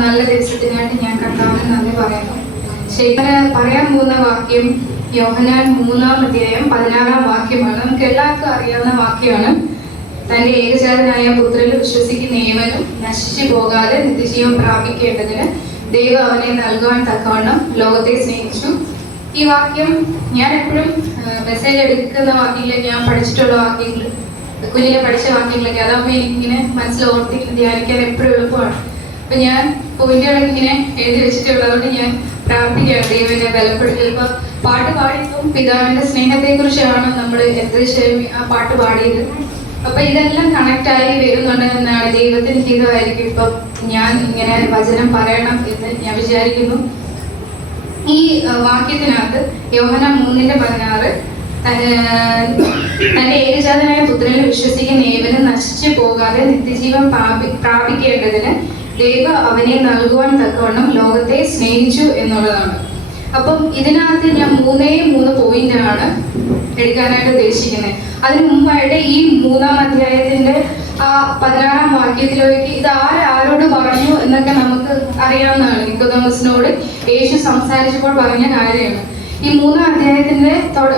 നല്ല ദിവസത്തിനായിട്ട് ഞാൻ കർത്താവിന് നന്ദി പറയുന്നു. പറയാൻ പോകുന്ന വാക്യം യോഹന്നാൻ 3:16 നമുക്ക് എല്ലാവർക്കും അറിയാവുന്ന വാക്യമാണ്. തന്റെ ഏകജാതനായ പുത്രനിൽ വിശ്വസിക്കുന്ന ഏവനും നശിച്ചു പോകാതെ നിത്യജീവൻ പ്രാപിക്കേണ്ടതിന് ദൈവം അവനെ നൽകുവാൻ തക്കവണ്ണം ലോകത്തെ സ്നേഹിച്ചു. ഈ വാക്യം ഞാൻ എപ്പോഴും മെസ്സേജ് എടുക്കുന്ന വാക്യങ്ങൾ, ഞാൻ പഠിച്ചിട്ടുള്ള വാക്യങ്ങൾ, കുഞ്ഞിലെ പഠിച്ച വാക്യങ്ങളൊക്കെ അതാകുമ്പോൾ എനിക്കിങ്ങനെ മനസ്സിലോർത്തിങ്ങനെ ധ്യാനിക്കാൻ എപ്പോഴും എളുപ്പമാണ്. അപ്പൊ ഞാൻ പോയിന്റുകളൊക്കെ ഇങ്ങനെ എഴുതി വെച്ചിട്ടുള്ളതുകൊണ്ട് ഞാൻ പ്രാർത്ഥിക്കുകയാണ് ദൈവത്തെ ബലപ്പെടുത്തി. ഇപ്പൊ പാട്ട് പാടിയപ്പം പിതാവിന്റെ സ്നേഹത്തെ കുറിച്ചാണ് നമ്മൾ ആ പാട്ട് പാടിയത്. അപ്പൊ ഇതെല്ലാം കണക്ട് ആയി വരുന്നുണ്ട് എന്നാണ് ദൈവത്തിന് ഹിതമായിരിക്കും ഇപ്പം ഞാൻ ഇങ്ങനെ വചനം പറയണം എന്ന് ഞാൻ വിചാരിക്കുന്നു. ഈ വാക്യത്തിനകത്ത് യോഹന്നാൻ 3:16 തന്റെ ഏകജാതനായ പുത്രനിൽ വിശ്വസിക്കുന്ന ഏവനും നശിച്ചു പോകാതെ നിത്യജീവൻ പ്രാപിക്കേണ്ടതിന് ദൈവം അവനെ നൽകുവാൻ തക്കവണ്ണം ലോകത്തെ സ്നേഹിച്ചു എന്നുള്ളതാണ്. അപ്പം ഇതിനകത്ത് ഞാൻ 3 പോയിന്റാണ് എടുക്കാനായിട്ട് ഉദ്ദേശിക്കുന്നത്. അതിനു മുമ്പായിട്ട് ഈ 3-ാം അധ്യായത്തിന്റെ ആ 16-ാം വാക്യത്തിലേക്ക് ഇത് ആരോട് പറഞ്ഞു എന്നൊക്കെ നമുക്ക് അറിയാവുന്നതാണ്. നിക്കോദെമോസിനോട് യേശു സംസാരിച്ചപ്പോൾ പറഞ്ഞ കാര്യമാണ്. ഈ 3-ാം അധ്യായത്തിന്റെ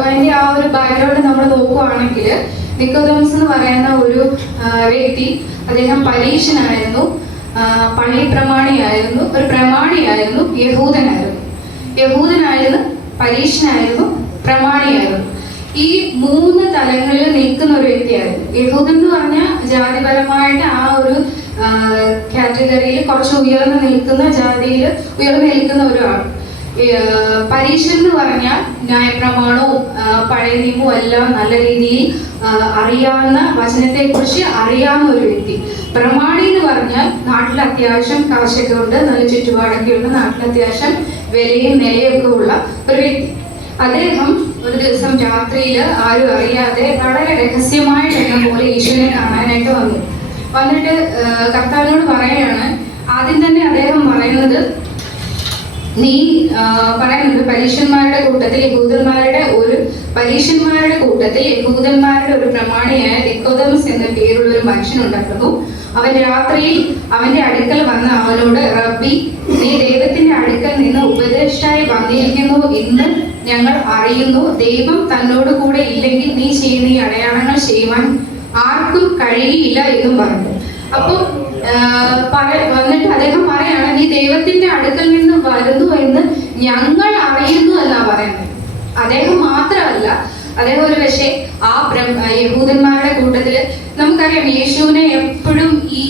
അതിന്റെ ആ ഒരു ബാക്ക്ഗ്രൗണ്ട് നമ്മൾ നോക്കുകയാണെങ്കിൽ നിക്കോദെമോസ് എന്ന് പറയുന്ന ഒരു വ്യക്തി, അദ്ദേഹം പരീശനായിരുന്നു, പള്ളി പ്രമാണിയായിരുന്നു, ഒരു പ്രമാണിയായിരുന്നു, യഹൂദനായിരുന്നു, പരീശനായിരുന്നു, പ്രമാണിയായിരുന്നു. ഈ 3 തലങ്ങളിൽ നിൽക്കുന്ന ഒരു വ്യക്തിയായിരുന്നു. യഹൂദൻ എന്ന് പറഞ്ഞാൽ ജാതിപരമായിട്ട് ആ ഒരു കാറ്റഗറിയിൽ കുറച്ച് ഉയർന്നു നിൽക്കുന്ന, ജാതിയിൽ ഉയർന്നു നിൽക്കുന്ന ഒരാൾ. പരീശൻ എന്ന് പറഞ്ഞാൽ ന്യായപ്രമാണവും പഴയ നിയമവും എല്ലാം നല്ല രീതിയിൽ അറിയാവുന്ന, വചനത്തെ കുറിച്ച് അറിയാവുന്ന ഒരു വ്യക്തി. പ്രമാണി എന്ന് പറഞ്ഞാൽ നാട്ടിൽ അത്യാവശ്യം കാശൊക്കെ ഉണ്ട്, നല്ല ചുറ്റുപാടൊക്കെ ഉണ്ട്, നാട്ടിൽ അത്യാവശ്യം വിലയും നിലയൊക്കെ ഉള്ള ഒരു വ്യക്തി. അദ്ദേഹം ഒരു ദിവസം രാത്രിയിൽ ആരും അറിയാതെ വളരെ രഹസ്യമായിട്ട് എന്ന പോലെ യേശുവിനെ കാണാനായിട്ട് വന്നിട്ട് കർത്താവിനോട് പറയുകയാണ്. ആദ്യം തന്നെ അദ്ദേഹം പറയുന്നത് പരീശന്മാരുടെ കൂട്ടത്തിൽ യഹൂദന്മാരുടെ ഒരു പ്രമാണിയായ നിക്കോദെമസ് എന്ന പേരുള്ള ഒരു മനുഷ്യനുണ്ടായിരുന്നു. അവൻ രാത്രിയിൽ അവന്റെ അടുക്കൽ വന്ന അവനോട്, റബ്ബി, നീ ദൈവത്തിന്റെ അടുക്കൽ നിന്ന് ഉപദേഷ്ടായി വന്നിരിക്കുന്നു എന്ന് ഞങ്ങൾ അറിയുന്നു. ദൈവം തന്നോട് കൂടെ ഇല്ലെങ്കിൽ നീ ചെയ്യുന്ന ഈ അടയാളങ്ങൾ ചെയ്യുവാൻ ആർക്കും കഴിയില്ല എന്നും പറഞ്ഞു. അപ്പം വന്നിട്ട് അദ്ദേഹം പറയാണ്, നീ ദൈവത്തിന്റെ അടുക്കൽ നിന്ന് വരുന്നു എന്ന് ഞങ്ങൾ അറിയുന്നു എന്നാ പറയുന്നത്. അദ്ദേഹം മാത്രമല്ല, അദ്ദേഹം ഒരു പക്ഷേ ആ യഹൂദന്മാരുടെ കൂട്ടത്തില് നമുക്കറിയാം യേശുവിനെ എപ്പോഴും ഈ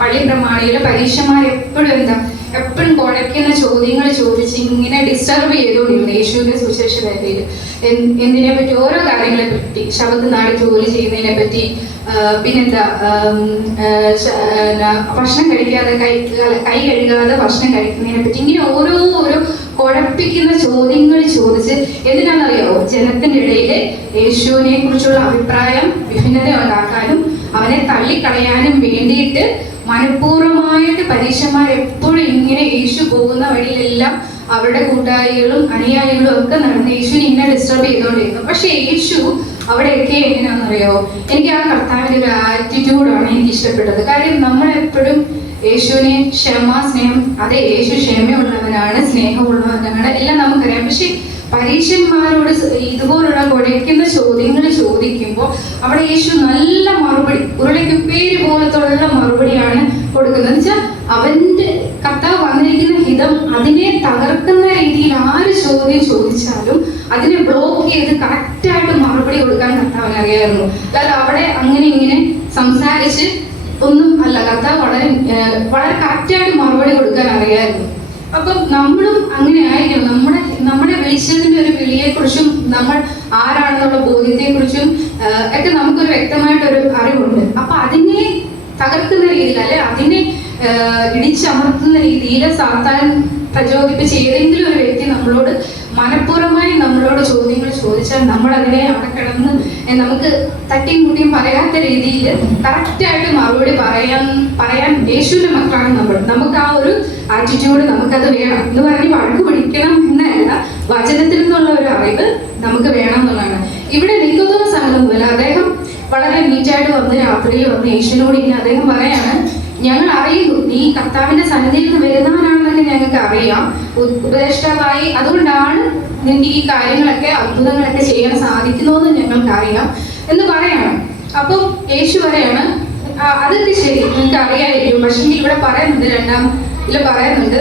പള്ളി പ്രമാണികള് പരീക്ഷമാർ എപ്പോഴും കുഴയ്ക്കുന്ന ചോദ്യങ്ങൾ ചോദിച്ച് ഇങ്ങനെ ഡിസ്റ്റർബ് ചെയ്തുകൊണ്ടിരുന്നു യേശുവിന്റെ സുവിശേഷ വേദിയിൽ. എന്തിനെ പറ്റി, ഓരോ കാര്യങ്ങളെ പറ്റി, ശബത്ത് നാളിൽ ജോലി ചെയ്യുന്നതിനെ പറ്റി, പിന്നെന്താ ഭക്ഷണം കഴിക്കാതെ കൈ കഴുകാതെ ഭക്ഷണം കഴിക്കുന്നതിനെ പറ്റി, ഇങ്ങനെ ഓരോ കുഴപ്പിക്കുന്ന ചോദ്യങ്ങൾ ചോദിച്ച് എന്തിനാണെന്നറിയാവോ? ജനത്തിന്റെ ഇടയിൽ യേശുവിനെ കുറിച്ചുള്ള അഭിപ്രായം വിഭിന്നത ഉണ്ടാക്കാനും അവനെ തള്ളിക്കളയാനും വേണ്ടിയിട്ട് മനഃപൂർവ്വമായിട്ട് പരീക്ഷന്മാർ എപ്പോഴും ഇങ്ങനെ യേശു പോകുന്ന വഴിയിലെല്ലാം അവരുടെ കൂട്ടാളികളും അനുയായികളും ഒക്കെ നടന്ന് യേശുവിനെ ഇങ്ങനെ ഡിസ്റ്റർബ് ചെയ്തുകൊണ്ടിരുന്നു. പക്ഷെ യേശു അവിടെയൊക്കെ എങ്ങനെയാണെന്നറിയോ? എനിക്ക് ആ കർത്താവിന്റെ ഒരു ആറ്റിറ്റ്യൂഡാണ് എനിക്ക് ഇഷ്ടപ്പെട്ടത്. കാര്യം നമ്മളെപ്പോഴും യേശുവിനെ സ്നേഹം, അതെ, യേശു ക്ഷമയുള്ളവനാണ്, സ്നേഹമുള്ളവനാണ്, എല്ലാം നമുക്കറിയാം. പക്ഷെ പരീക്ഷന്മാരോട് ഇതുപോലുള്ള കുഴയ്ക്കുന്ന ചോദ്യങ്ങൾ ചോദിക്കുമ്പോൾ അവിടെ യേശു നല്ല മറുപടി, ഉരുളയ്ക്ക് പേര് പോലത്തുള്ള മറുപടിയാണ് കൊടുക്കുന്നത്. വെച്ചാൽ അവന്റെ കർത്താവ് വന്നിരിക്കുന്ന ഹിതം അതിനെ തകർക്കുന്ന രീതിയിൽ ആര് ചോദ്യം ചോദിച്ചാലും അതിനെ ബ്ലോക്ക് ചെയ്ത് കറക്റ്റായിട്ട് മറുപടി കൊടുക്കാൻ കർത്താവിന് അറിയായിരുന്നു. അതായത് അവിടെ അങ്ങനെ ഇങ്ങനെ സംസാരിച്ച് ഒന്നും അല്ല, കർത്താവ് വളരെ കറക്റ്റായിട്ട് മറുപടി കൊടുക്കാൻ അറിയായിരുന്നു. അപ്പം നമ്മളും അങ്ങനെ ആയിരിക്കണം. നമ്മുടെ വിളിച്ചതിന്റെ ഒരു വിളിയെക്കുറിച്ചും നമ്മൾ ആരാണെന്നുള്ള ബോധ്യത്തെക്കുറിച്ചും ഒക്കെ നമുക്കൊരു വ്യക്തമായിട്ടൊരു അറിവുണ്ട്. അപ്പൊ അതിനെ തകർക്കുന്ന രീതിയിൽ, അല്ലെ അതിനെ ഇടിച്ചമർത്തുന്ന രീതിയിൽ സാത്താൻ പ്രചോദിപ്പിച്ച് ഏതെങ്കിലും ഒരു വ്യക്തി നമ്മളോട് മനഃപൂർവ്വമായി നമ്മളോട് ചോദ്യങ്ങൾ ചോദിച്ചാൽ നമ്മൾ അതിനെ അവിടെ കിടന്ന് നമുക്ക് തട്ടിയും മുട്ടിയും പറയാത്ത രീതിയിൽ കറക്റ്റായിട്ട് മറുപടി പറയാൻ യേശുവിന്റെ മക്കളാണ് നമ്മൾ. നമുക്ക് ആ ഒരു ആറ്റിറ്റ്യൂഡ് നമുക്കത് വേണം എന്ന് പറഞ്ഞ് വഴക്ക് പിടിക്കണം എന്നല്ല, വചനത്തിൽ നിന്നുള്ള ഒരു അറിവ് നമുക്ക് വേണം എന്നുള്ളതാണ്. ഇവിടെ നിക്കോദെമോസ് അങ്ങനെയൊന്നുമല്ല. അദ്ദേഹം വളരെ നീറ്റായിട്ട് വന്ന് രാത്രിയിൽ വന്ന് യേശുവിനോട് ഇങ്ങനെ അദ്ദേഹം പറയാണ്, ഞങ്ങൾ അറിയുന്നു നീ കർത്താവിന്റെ സന്നിധിയിൽ നിന്ന് വരുന്നവനാണെന്നൊക്കെ ഞങ്ങൾക്ക് അറിയാം, ഉപദേഷ്ടാവായി, അതുകൊണ്ടാണ് നിനക്ക് ഈ കാര്യങ്ങളൊക്കെ അത്ഭുതങ്ങളൊക്കെ ചെയ്യാൻ സാധിക്കുന്നതെന്ന് ഞങ്ങൾക്ക് അറിയാം എന്ന് പറയാണ്. അപ്പം യേശു പറയാണ്, അതൊക്കെ ശരി, നിങ്ങൾക്ക് അറിയാമായിരിക്കും. പക്ഷേ ഇവിടെ പറയുന്നുണ്ട്, രണ്ടാം ഇതിൽ പറയുന്നുണ്ട്,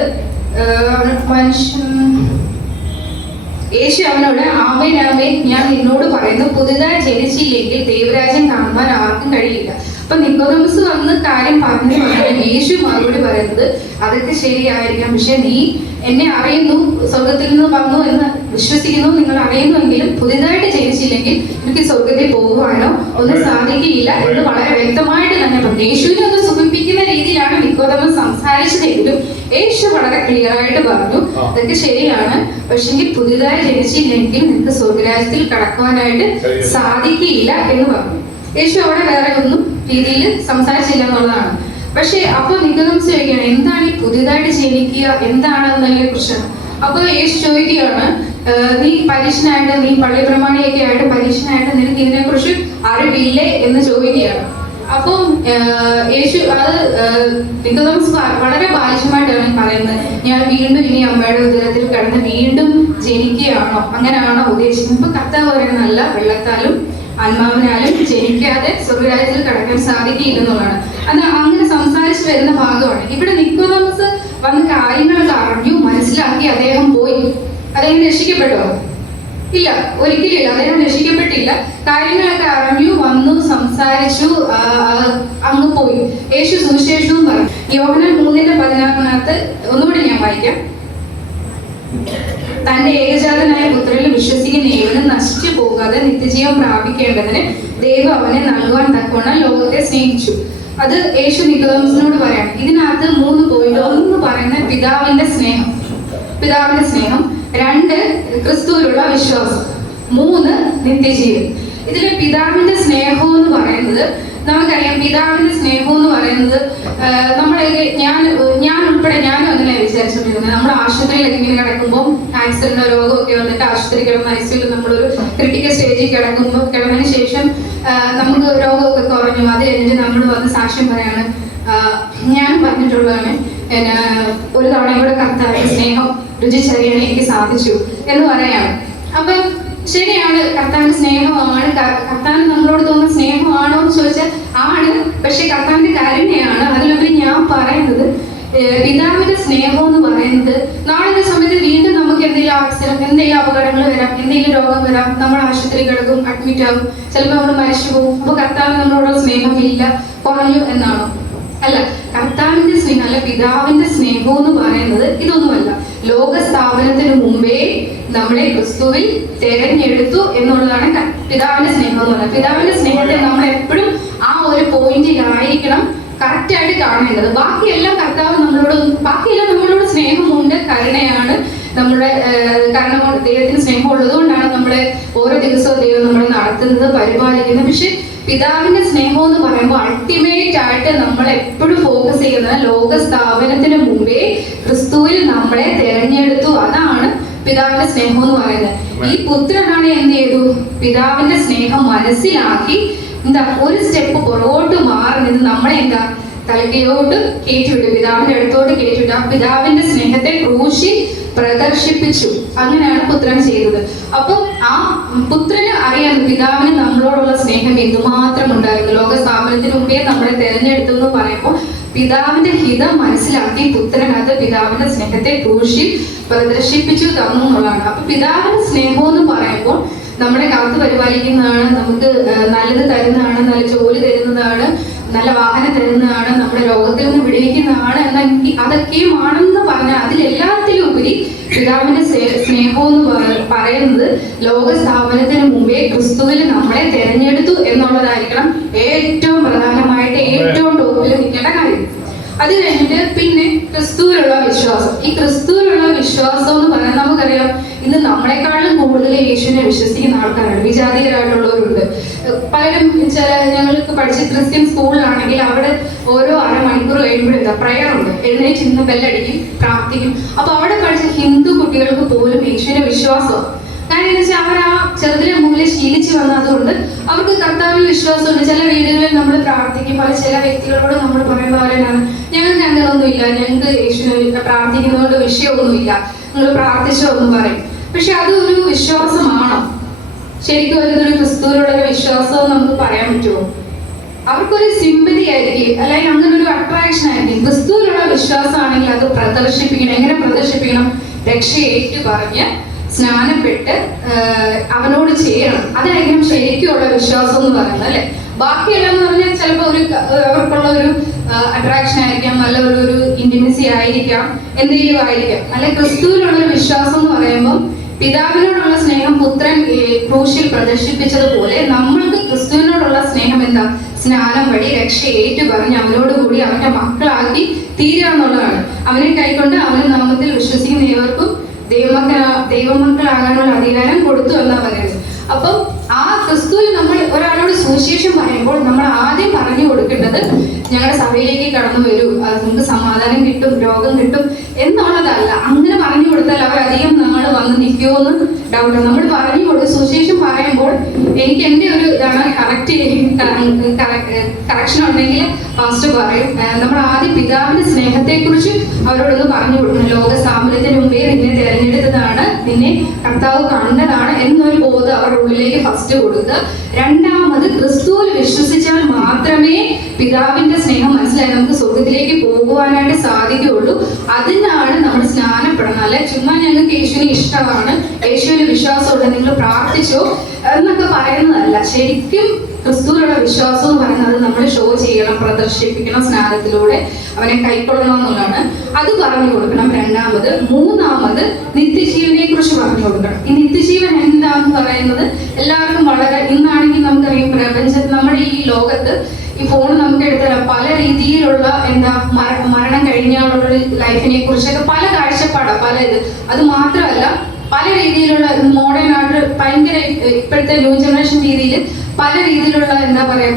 യേശു അവനോട്, ആമേൻ ആമേൻ ഞാൻ നിന്നോട് പറയുന്നു, പുതുതായി ജനിച്ചില്ലെങ്കിൽ ദൈവരാജ്യം കാണുവാൻ ആർക്കും കഴിയില്ല. അപ്പൊ നിക്കോദമസ് വന്ന് കാര്യം പറഞ്ഞു പറഞ്ഞാൽ യേശു മറുപടി പറയുന്നത്, അതൊക്കെ ശരിയായിരിക്കാം, പക്ഷെ നീ എന്നെ അറിയുന്നു, സ്വർഗത്തിൽ നിന്ന് വന്നു എന്ന് വിശ്വസിക്കുന്നു, നിങ്ങൾ അറിയുന്നുവെങ്കിലും പുതിയതായിട്ട് ജനിച്ചില്ലെങ്കിൽ എനിക്ക് സ്വർഗത്തിൽ പോകുവാനോ ഒന്നും സാധിക്കുകയില്ല എന്ന് വളരെ വ്യക്തമായിട്ട് തന്നെ പറഞ്ഞു. യേശുവിനെ ഒന്ന് സുഖിപ്പിക്കുന്ന രീതിയിലാണ് നിക്കോദമസ് സംസാരിച്ചതെങ്കിലും യേശു വളരെ ക്ലിയർ ആയിട്ട് പറഞ്ഞു, അതൊക്കെ ശരിയാണ്, പക്ഷെങ്കിൽ പുതിയതായി ജനിച്ചില്ലെങ്കിൽ നിനക്ക് സ്വർഗരാജ്യത്തിൽ കടക്കുവാനായിട്ട് സാധിക്കുകയില്ല എന്ന് പറഞ്ഞു. യേശു അവിടെ വേറെ ഒന്നും രീതിയിൽ സംസാരിച്ചില്ല എന്നുള്ളതാണ്. പക്ഷെ അപ്പൊ നിക്കോദമസ് ചോദിക്കുകയാണ്, എന്താണ് ഈ പുതിയതായിട്ട് ജനിക്കുക, എന്താണെന്നതിനെ കുറിച്ചാണ്. അപ്പൊ യേശു ചോദിക്കുകയാണ്, നീ പരീക്ഷനായിട്ട്, നീ പള്ളി പ്രമാണിയൊക്കെ ആയിട്ട് പരീക്ഷനായിട്ട് നിനക്ക് ഇതിനെ കുറിച്ച് അറിവില്ലേ എന്ന് ചോദിക്കുകയാണ്. അപ്പം യേശു അത് നിക്കോദമസ് വളരെ ബാലിശമായിട്ടാണ് പറയുന്നത്, ഞാൻ വീണ്ടും ഇനി അമ്മയുടെ ഉദരത്തിൽ കിടന്ന് വീണ്ടും ജനിക്കുകയാണോ, അങ്ങനെയാണോ ഉദ്ദേശിക്കുന്നത്? ഇപ്പൊ കർത്താവ് പറയുന്നതല്ല, വെള്ളത്താലും ആത്മാവിനാലും ജനിക്കാതെ സ്വർഗരാജ്യത്തിൽ കടക്കാൻ സാധിക്കില്ലെന്നുള്ളതാണ്. അത് അങ്ങനെ സംസാരിച്ചു വരുന്ന ഭാഗമാണ്. ഇവിടെ നിക്കോദമസ് വന്ന് കാര്യങ്ങളൊക്കെ അറിഞ്ഞു, മനസ്സിലാക്കി, അദ്ദേഹം പോയി. അദ്ദേഹം രക്ഷിക്കപ്പെട്ടോ? ഇല്ല, ഒരിക്കലില്ല, അദ്ദേഹം രക്ഷിക്കപ്പെട്ടില്ല. കാര്യങ്ങളൊക്കെ അറിഞ്ഞു, വന്നു, സംസാരിച്ചു, അങ്ങ് പോയി. യേശു സുവിശേഷവും പറഞ്ഞു. യോഹന്നാൻ 3:16 ഒന്നുകൂടി ഞാൻ വായിക്കാം. തന്റെ ഏകജാതനായ പുത്രനിൽ വിശ്വസിക്കുന്ന ഏവനും നശിച്ചു പോകാതെ നിത്യജീവൻ പ്രാപിക്കേണ്ടതിന് ദൈവം അവനെ നൽകുവാൻ തക്കവണ്ണം ലോകത്തെ സ്നേഹിച്ചു. അത് യേശു നിക്കോദമസിനോട് പറയാണ്. ഇതിനകത്ത് 3 പോയിന്റ്. ഒന്ന് പറയുന്ന പിതാവിന്റെ സ്നേഹം, 2 ക്രിസ്തുവിലുള്ള വിശ്വാസം, 3 നിത്യജീവൻ. ഇതിലെ പിതാവിന്റെ സ്നേഹം എന്ന് പറയുന്നത് നമുക്കറിയാം. പിതാവിന്റെ സ്നേഹം എന്ന് പറയുന്നത് ഞാൻ ഉൾപ്പെടെ ഞാനും അങ്ങനെ വിചാരിച്ചിട്ടിരുന്നത്. നമ്മുടെ ആശുപത്രിയിലൊക്കെ ഇങ്ങനെ കിടക്കുമ്പോൾ ആക്സിഡന്റോ രോഗമൊക്കെ വന്നിട്ട് ആശുപത്രി കിടന്ന ഐസിയിൽ നമ്മളൊരു ക്രിട്ടിക്കൽ സ്റ്റേജിൽ കിടന്നതിന് ശേഷം നമുക്ക് രോഗമൊക്കെ കുറഞ്ഞു, അത് കഴിഞ്ഞ് നമ്മൾ വന്ന് സാക്ഷ്യം പറയാണ്. ഞാൻ പറഞ്ഞിട്ടുള്ളതാണ്, ഒരു തവണ ഇവിടെ കർത്താവിന്റെ സ്നേഹം രുചിച്ചറിയാൻ എനിക്ക് സാധിച്ചു എന്ന് പറയാണ്. അപ്പം ശരിയാണ്, കർത്താവിന്റെ സ്നേഹമാണ്. കർത്താവിന് നമ്മളോട് തോന്നുന്ന സ്നേഹമാണോ എന്ന് ചോദിച്ചാൽ ആണ്, പക്ഷെ കർത്താവിന്റെ കാരുണ്യാണ്. അതിലുപരി ഞാൻ പറയുന്നത് പിതാവിന്റെ സ്നേഹം എന്ന് പറയുന്നത് നാളെ സമയത്ത് വീണ്ടും നമുക്ക് എന്തെങ്കിലും ആക്സിഡന്റ്, എന്തെങ്കിലും അപകടങ്ങൾ വരാം, എന്തെങ്കിലും രോഗം വരാം, നമ്മൾ ആശുപത്രി കിടക്കും, അഡ്മിറ്റ് ആകും, ചിലപ്പോൾ നമ്മൾ മരിച്ചു പോകും. അപ്പൊ കർത്താവിന് നമ്മളോട് സ്നേഹമില്ല, കുറഞ്ഞു എന്നാണോ? അല്ല, കർത്താവിന്റെ സ്നേഹം അല്ല, പിതാവിന്റെ സ്നേഹം എന്ന് പറയുന്നത് ഇതൊന്നുമല്ല. ലോക സ്ഥാപനത്തിന് മുമ്പേ നമ്മളെ ക്രിസ്തുവിൽ തെരഞ്ഞെടുത്തു എന്നുള്ളതാണ് പിതാവിന്റെ സ്നേഹം എന്ന് പറയുന്നത്. പിതാവിന്റെ സ്നേഹത്തെ നമ്മൾ എപ്പോഴും ആ ഒരു പോയിന്റിലായിരിക്കണം കറക്റ്റ് ആയിട്ട് കാണേണ്ടത്. ബാക്കിയെല്ലാം കർത്താവ് ബാക്കിയെല്ലാം നമ്മളോട് സ്നേഹമുണ്ട്, കരുണയാണ്. നമ്മുടെ കാരണം ദൈവത്തിന് സ്നേഹം ഉള്ളതുകൊണ്ടാണ് നമ്മളെ ഓരോ ദിവസവും ദൈവം നമ്മളെ നടത്തുന്നത്, പരിപാലിക്കുന്നത്. പക്ഷെ പിതാവിന്റെ സ്നേഹം എന്ന് പറയുമ്പോൾ അൾട്ടിമേറ്റ് ആയിട്ട് നമ്മൾ എപ്പോഴും ഫോക്കസ് ചെയ്യുന്നത് ലോക സ്ഥാപനത്തിന് മുമ്പേ ക്രിസ്തുവിൽ നമ്മളെ തെരഞ്ഞെടുത്തു. അതാണ് പിതാവിന്റെ സ്നേഹം എന്ന് പറയുന്നത്. ഈ പുത്രനാണ് എന്ത് ചെയ്തു? പിതാവിന്റെ സ്നേഹം മനസ്സിലാക്കി ഒരു സ്റ്റെപ്പ് പുറകോട്ട് മാറി നിന്ന് നമ്മളെ തലക്കിലോട്ട് കയറ്റിവിട്ടു, പിതാവിന്റെ അടുത്തോട്ട് കയറ്റിവിട്ടു. ആ പിതാവിന്റെ സ്നേഹത്തെ ക്രൂശിൽ പ്രദർശിപ്പിച്ചു. അങ്ങനെയാണ് പുത്രൻ ചെയ്തത്. അപ്പൊ ആ പുത്രന് അറിയാം പിതാവിന് നമ്മളോടുള്ള സ്നേഹം എന്തുമാത്രം ഉണ്ടായിരുന്നു. ലോക സ്ഥാപനത്തിന് മുമ്പേ നമ്മളെ തെരഞ്ഞെടുത്തു എന്ന് പറയുമ്പോൾ പിതാവിന്റെ ഹിതം മനസ്സിലാക്കി പുത്രനകത്ത് പിതാവിന്റെ സ്നേഹത്തെ ക്രൂശിൽ പ്രദർശിപ്പിച്ചു തന്നു എന്നുള്ളതാണ്. അപ്പൊ പിതാവിന്റെ സ്നേഹം എന്ന് പറയുമ്പോൾ നമ്മളെ കാത്തു പരിപാലിക്കുന്നതാണ്, നമുക്ക് നല്ലത് തരുന്നതാണ്, നല്ല ജോലി തരുന്നതാണ്, നല്ല വാഹനം തരുന്നതാണ്, നമ്മുടെ രോഗത്തിൽ നിന്ന് വിടുവിക്കുന്നതാണ് അതൊക്കെയും ആണെന്ന് പറഞ്ഞാൽ അതിലെല്ലാത്തിലും ഉപരി പിതാവിന്റെ സ്നേഹം എന്ന് പറയുന്നത് ലോക സ്ഥാപനത്തിന് മുമ്പേ ക്രിസ്തുവിൽ നമ്മളെ തെരഞ്ഞെടുത്തു എന്നുള്ളതായിരിക്കണം ഏറ്റവും പ്രധാനമായിട്ട് ഏറ്റവും ടോപ്പിൽ നിൽക്കേണ്ട കാര്യം. അത് കഴിഞ്ഞിട്ട് പിന്നെ ക്രിസ്തുവിലുള്ള വിശ്വാസം. ഈ ക്രിസ്തുവിലുള്ള വിശ്വാസം എന്ന് പറഞ്ഞാൽ നമുക്കറിയാം ഇന്ന് നമ്മളെക്കാളും കൂടുതൽ യേശുവിനെ വിശ്വസിക്കുന്ന ആൾക്കാരാണ്, വിജാതികരായിട്ടുള്ളവരുണ്ട്. പലരും ഞങ്ങൾക്ക് പഠിച്ച ക്രിസ്ത്യൻ സ്കൂളിലാണെങ്കിൽ അവിടെ ഓരോ അരമണിക്കൂർ കഴിയുമ്പോഴെന്താ പ്രയർ ഉണ്ട്, എഴുന്നേറ്റ് ഇന്ന് ബെല്ലടിക്കും, പ്രാർത്ഥിക്കും. അപ്പൊ അവിടെ പഠിച്ച ഹിന്ദു കുട്ടികൾക്ക് പോലും യേശുവിനെ വിശ്വാസം. കാര്യം എന്ന് വെച്ചാൽ അവർ ആ ചെറുതിലെ മുതലേ ശീലിച്ചു വന്നതുകൊണ്ട് അവർക്ക് കർത്താവിൽ വിശ്വാസമുണ്ട്. ചില വീടുകളിൽ നമ്മൾ പ്രാർത്ഥിക്കുമ്പോൾ ചില വ്യക്തികളോട് നമ്മൾ പറയുമ്പോൾ അവരെന്നാണ്, ഞങ്ങൾക്ക് അങ്ങനെയൊന്നുമില്ല, ഞങ്ങൾക്ക് യേശുവിനെ പ്രാർത്ഥിക്കുന്നതുകൊണ്ട് വിഷയമൊന്നുമില്ല, നിങ്ങൾ പ്രാർത്ഥിച്ചോ എന്ന് പറയും. പക്ഷെ അതൊരു വിശ്വാസമാണോ? ശരിക്കും ഒരു ക്രിസ്തുവിലുള്ള ഒരു വിശ്വാസം നമുക്ക് പറയാൻ പറ്റുമോ? അവർക്കൊരു സിമ്പതി ആയിരിക്കും, അല്ലെങ്കിൽ അങ്ങനെ ഒരു അട്രാക്ഷൻ ആയിരിക്കും. ക്രിസ്തുവിലുള്ള വിശ്വാസമാണെങ്കിൽ അത് പ്രദർശിപ്പിക്കണം. എങ്ങനെ പ്രദർശിപ്പിക്കണം? രക്ഷ ഏറ്റു പറഞ്ഞ് സ്നാനപ്പെട്ട് അവനോട് ചെയ്യണം. അതായിരിക്കും ശരിക്കുള്ള വിശ്വാസം എന്ന് പറയുന്നത്, അല്ലെ? ബാക്കിയെല്ലാം എന്ന് പറഞ്ഞാൽ ചിലപ്പോൾ അവർക്കുള്ള ഒരു അട്രാക്ഷൻ ആയിരിക്കാം, നല്ല ഒരു ഇന്റിമസി ആയിരിക്കാം, എന്തെങ്കിലും ആയിരിക്കാം. അല്ലെ, ക്രിസ്തുവിലുള്ള ഒരു വിശ്വാസം എന്ന് പറയുമ്പോൾ പിതാവിനോടുള്ള സ്നേഹം പുത്രൻ ക്രൂശിൽ പ്രദർശിപ്പിച്ചതുപോലെ നമ്മൾക്ക് ക്രിസ്തുവിനോടുള്ള സ്നേഹം എന്താ? സ്നാനം വഴി രക്ഷ ഏറ്റു പറഞ്ഞ് അവനോട് കൂടി അവന്റെ മക്കളാക്കി തീരുക എന്നുള്ളതാണ്. അവനെ കൈക്കൊണ്ട് അവന്റെ നാമത്തിൽ വിശ്വസിക്കുന്ന ഏവർക്കും ദൈവമക്കളാകാനുള്ള അധികാരം കൊടുത്തു എന്നാ പറയുന്നത്. അപ്പം ആ ക്രിസ്തുവിൽ നമ്മൾ ഒരാളോട് സുവിശേഷം പറയുമ്പോൾ നമ്മൾ ആദ്യം പറഞ്ഞു കൊടുക്കേണ്ടത് ഞങ്ങളുടെ സഭയിലേക്ക് കടന്നു വരൂ, നമുക്ക് സമാധാനം കിട്ടും, രോഗം കിട്ടും എന്നുള്ളതല്ല. അങ്ങനെ പറഞ്ഞു കൊടുത്താൽ അവർ അധികം നാൾ വന്ന് നിൽക്കുമോ എന്ന് ഡൗട്ട്. നമ്മൾ പറഞ്ഞു കൊടുത്ത് സുവിശേഷം പറയുമ്പോൾ എനിക്ക് എൻ്റെ ഒരു ഇതാണ് കറക്ഷൻ ഉണ്ടെങ്കിൽ ഫാസ്റ്റ് പറയും. നമ്മൾ ആദ്യം പിതാവിന്റെ സ്നേഹത്തെക്കുറിച്ച് അവരോടൊന്ന് പറഞ്ഞു കൊടുക്കണം. ലോക സാമ്പലത്തിന് മുമ്പേ നിന്നെ തിരഞ്ഞെടുത്തതാണ്, നിന്നെ കർത്താവ് കണ്ടതാണ് എന്നൊരു ബോധം അവരുടെ ഉള്ളിലേക്ക് ഫസ്റ്റ് കൊടുക്കുക. രണ്ടാമത് ക്രിസ്തുവിൽ വിശ്വസിച്ചാൽ മാത്രമേ പിതാവിന്റെ സ്നേഹം മനസ്സിലായി നമുക്ക് സ്വർഗത്തിലേക്ക് പോകുവാനായിട്ട് സാധിക്കുകയുള്ളൂ. അതിനാണ് നമ്മൾ സ്നാനപ്പെടണം. അല്ലെ ചുമ്മാ ഞങ്ങൾക്ക് യേശുവിനെ ഇഷ്ടമാണ്, യേശുവിന് വിശ്വാസമുണ്ട്, നിങ്ങൾ പ്രാർത്ഥിച്ചോ എന്നൊക്കെ പറയുന്നതല്ല. ശരിക്കും ക്രിസ്തുവിലുള്ള വിശ്വാസം എന്ന് പറയുന്നത് നമ്മൾ ഷോ ചെയ്യണം, പ്രദർശിപ്പിക്കണം, സ്നാനത്തിലൂടെ അവനെ കൈക്കൊള്ളണം എന്നുള്ളതാണ്. അത് പറഞ്ഞു കൊടുക്കണം. രണ്ടാമത്. മൂന്നാമത് നിത്യജീവനെ കുറിച്ച് പറഞ്ഞു കൊടുക്കണം. ഈ നിത്യജീവൻ എന്താന്ന് പറയുന്നത് എല്ലാവർക്കും വളരെ, ഇന്നാണെങ്കിൽ നമുക്കറിയാം പ്രപഞ്ചത്തിൽ നമ്മുടെ ഈ ലോകത്ത് ഈ ഫോൺ നമുക്ക് എടുത്താൽ പല രീതിയിലുള്ള മരണം കഴിഞ്ഞാലുള്ള ലൈഫിനെ കുറിച്ചൊക്കെ പല കാഴ്ചപ്പാടാണ്, പല ഇത്. അത് മാത്രമല്ല പല രീതിയിലുള്ള മോഡേൺ ആയിട്ട് ഭയങ്കര ഇപ്പോഴത്തെ ന്യൂ ജനറേഷൻ രീതിയിൽ പല രീതിയിലുള്ള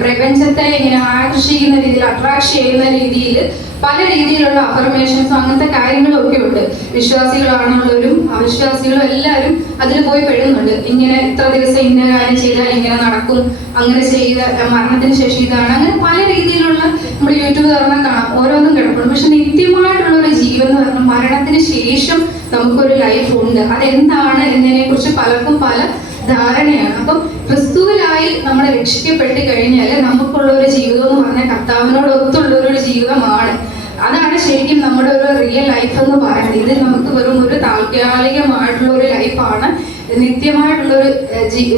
പ്രപഞ്ചത്തെ ഇങ്ങനെ ആകർഷിക്കുന്ന രീതിയിൽ, അട്രാക്ട് ചെയ്യുന്ന രീതിയിൽ പല രീതിയിലുള്ള അഫർമേഷൻസും അങ്ങനത്തെ കാര്യങ്ങളും ഒക്കെ ഉണ്ട്. വിശ്വാസികളാണുള്ളവരും അവിശ്വാസികളും എല്ലാവരും അതിൽ പോയി പെടുന്നുണ്ട്. ഇങ്ങനെ ഇത്ര ദിവസം ഇന്ന കാര്യം ചെയ്താൽ ഇങ്ങനെ നടക്കും, അങ്ങനെ ചെയ്ത മരണത്തിന് ശേഷം ഇതാണ്, അങ്ങനെ പല രീതിയിലുള്ള നമ്മൾ യൂട്യൂബ് തുറന്നാൽ കാണാം, ഓരോന്നും കിടക്കുന്നു. പക്ഷെ നിത്യമായിട്ടുള്ള ഒരു ജീവൻ എന്ന് പറഞ്ഞാൽ മരണത്തിന് ശേഷം നമുക്കൊരു ലൈഫ് ഉണ്ട്. അതെന്താണ് എന്നതിനെ കുറിച്ച് പലർക്കും പല ധാരണയാണ്. അപ്പം ക്രിസ്തുവിലായി നമ്മൾ രക്ഷിക്കപ്പെട്ട് കഴിഞ്ഞാൽ നമുക്കുള്ള ഒരു ജീവിതം എന്ന് പറഞ്ഞാൽ കർത്താവിനോടൊത്തുള്ള ഒരു ജീവിതമാണ്. അതാണ് ശരിക്കും നമ്മുടെ ഒരു റിയൽ ലൈഫ് എന്ന് പറയുന്നത്. ഇത് നമുക്ക് വെറും ഒരു താൽക്കാലികമായിട്ടുള്ള ഒരു ലൈഫാണ്. നിത്യമായിട്ടുള്ളൊരു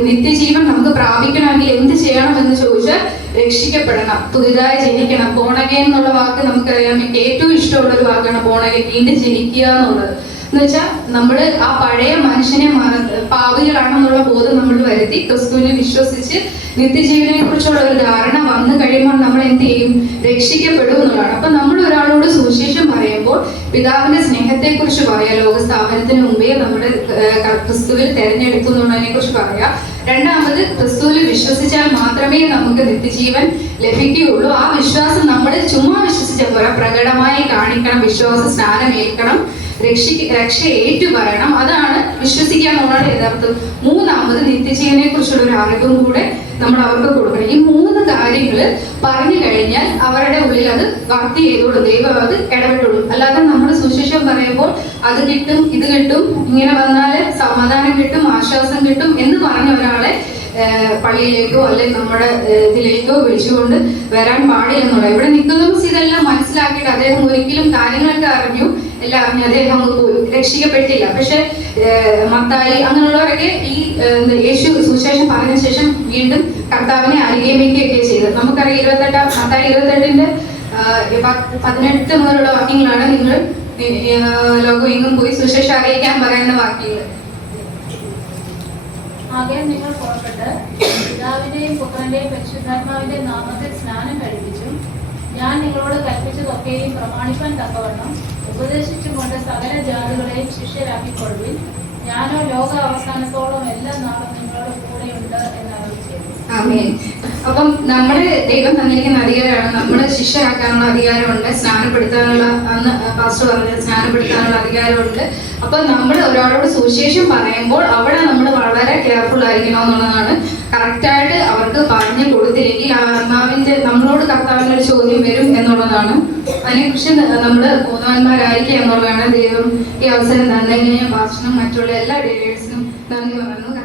നിത്യജീവൻ നമുക്ക് പ്രാപിക്കണമെങ്കിൽ എന്ത് ചെയ്യണം എന്ന് ചോദിച്ചാൽ രക്ഷിക്കപ്പെടണം, പുതുതായി ജനിക്കണം. ബോണഗെയിൻ എന്നുള്ള വാക്ക് നമുക്കറിയാം, എനിക്ക് ഏറ്റവും ഇഷ്ടമുള്ള ഒരു വാക്കാണ് ബോണഗെയിൻ, വീണ്ടും ജനിക്കുക എന്നുള്ളത്. എന്ന് വെച്ചാൽ നമ്മൾ ആ പഴയ മനുഷ്യനെ പാപികളാണെന്നുള്ള ബോധം നമ്മൾ വരുത്തി ക്രിസ്തുവിനെ വിശ്വസിച്ച് നിത്യജീവനെ കുറിച്ചുള്ള ഒരു ധാരണ വന്നു കഴിയുമ്പോൾ നമ്മൾ എന്ത് ചെയ്യും? രക്ഷിക്കപ്പെടും എന്നുള്ളതാണ്. അപ്പൊ നമ്മൾ ഒരാളോട് സുവിശേഷം പറയുമ്പോൾ പിതാവിന്റെ സ്നേഹത്തെ കുറിച്ച് പറയാം, ലോകസ്ഥാപനത്തിന് മുമ്പേ നമ്മുടെ ക്രിസ്തുവിൽ തെരഞ്ഞെടുത്തു എന്നുള്ളതിനെ കുറിച്ച് പറയാം. രണ്ടാമത്, ക്രിസ്തുവിൽ വിശ്വസിച്ചാൽ മാത്രമേ നമുക്ക് നിത്യജീവൻ ലഭിക്കുകയുള്ളൂ. ആ വിശ്വാസം നമ്മൾ ചുമ്മാ വിശ്വസിച്ചാൽ പോരാ, പ്രകടമായി കാണിക്കണം, വിശ്വാസ സ്നാനം ഏൽക്കണം, രക്ഷ ഏറ്റു പറയണം. അതാണ് വിശ്വസിക്കുക എന്നുള്ളത് യഥാർത്ഥം. മൂന്നാമത്, നിത്യജീവനെ കുറിച്ചുള്ള ഒരു അറിവും കൂടെ നമ്മൾ അവർക്ക് കൊടുക്കണം. ഈ മൂന്ന് കാര്യങ്ങൾ പറഞ്ഞു കഴിഞ്ഞാൽ അവരുടെ ഉള്ളിൽ അത് വർക്ക് ചെയ്തോളും, ദൈവം അത് ഇടപെട്ടുള്ളൂ. അല്ലാതെ നമ്മൾ സുശേഷം പറയുമ്പോൾ അത് കിട്ടും, ഇത് കിട്ടും, ഇങ്ങനെ വന്നാല് സമാധാനം കിട്ടും, ആശ്വാസം കിട്ടും എന്ന് പറഞ്ഞ ഒരാളെ പള്ളിയിലേക്കോ അല്ലെങ്കിൽ നമ്മുടെ ഇതിലേക്കോ വിളിച്ചുകൊണ്ട് വരാൻ പാടില്ലെന്നുള്ള. ഇവിടെ നിൽക്കുന്നതും ഇതെല്ലാം മനസ്സിലാക്കിയിട്ട് അദ്ദേഹം ഒരിക്കലും കാര്യങ്ങളൊക്കെ അറിഞ്ഞു, എല്ലാം അറിഞ്ഞു, അദ്ദേഹം അങ്ങ് പോയി, രക്ഷിക്കപ്പെട്ടില്ല. പക്ഷെ മത്തായി അങ്ങനെയുള്ളവരൊക്കെ ഈ യേശു സുവിശേഷം പറഞ്ഞ ശേഷം വീണ്ടും കർത്താവിനെ അനുഗമിക്കുകയൊക്കെ ചെയ്തത് നമുക്കറിയാം. മത്തായി 28-ന്റെ 18 മുതലുള്ള വാക്യങ്ങളാണ് നിങ്ങൾ ലോകമെങ്ങും പോയി സുവിശേഷം അറിയിക്കാൻ പറയുന്ന വാക്യങ്ങൾ. ആകെ നിങ്ങൾ പുറപ്പെട്ട് പിതാവിന്റെയും പുത്രന്റെയും പരിശുദ്ധാത്മാവിന്റെ നാമത്തിൽ സ്നാനം കഴിപ്പിച്ചും ഞാൻ നിങ്ങളോട് കൽപ്പിച്ചതൊക്കെയും പ്രമാണിക്കാൻ തക്കവണ്ണം ഉപദേശിച്ചുകൊണ്ട് സകല ജാതികളെയും ശിഷ്യരാക്കിക്കൊള്ളുവിൻ. ഞാനോ ലോക അവസാനത്തോളം എല്ലാ നാളും നിങ്ങളുടെ കൂടെയുണ്ട് എന്നറിയിച്ചു. ആമേൻ. അപ്പം നമ്മുടെ ദൈവം തന്നിരിക്കുന്ന അധികാരമാണ്, നമ്മുടെ ശിഷ്യരാക്കാനുള്ള അധികാരമുണ്ട്, സ്നാനപ്പെടുത്താനുള്ള, അന്ന് പാസ്റ്റർ പറഞ്ഞത് സ്നാനപ്പെടുത്താനുള്ള അധികാരമുണ്ട്. അപ്പൊ നമ്മൾ ഒരാളോട് സുവിശേഷം പറയുമ്പോൾ അവിടെ നമ്മൾ വളരെ കെയർഫുൾ ആയിരിക്കണം എന്നുള്ളതാണ്. കറക്റ്റായിട്ട് അവർക്ക് പറഞ്ഞു കൊടുത്തില്ലെങ്കിൽ ആ ആത്മാവിന്റെ നമ്മളോട് കർത്താവിന്റെ ഒരു ചോദ്യം വരും എന്നുള്ളതാണ്. അതിനെക്കുറിച്ച് നമ്മൾ ബോധവാന്മാരായിരിക്കുക എന്നുള്ളതാണ്. ദൈവം ഈ അവസരം തന്നതിന് പാസ്റ്ററിനും മറ്റുള്ള എല്ലാ ഡേറ്റേഴ്സിനും നന്ദി പറയുന്നു.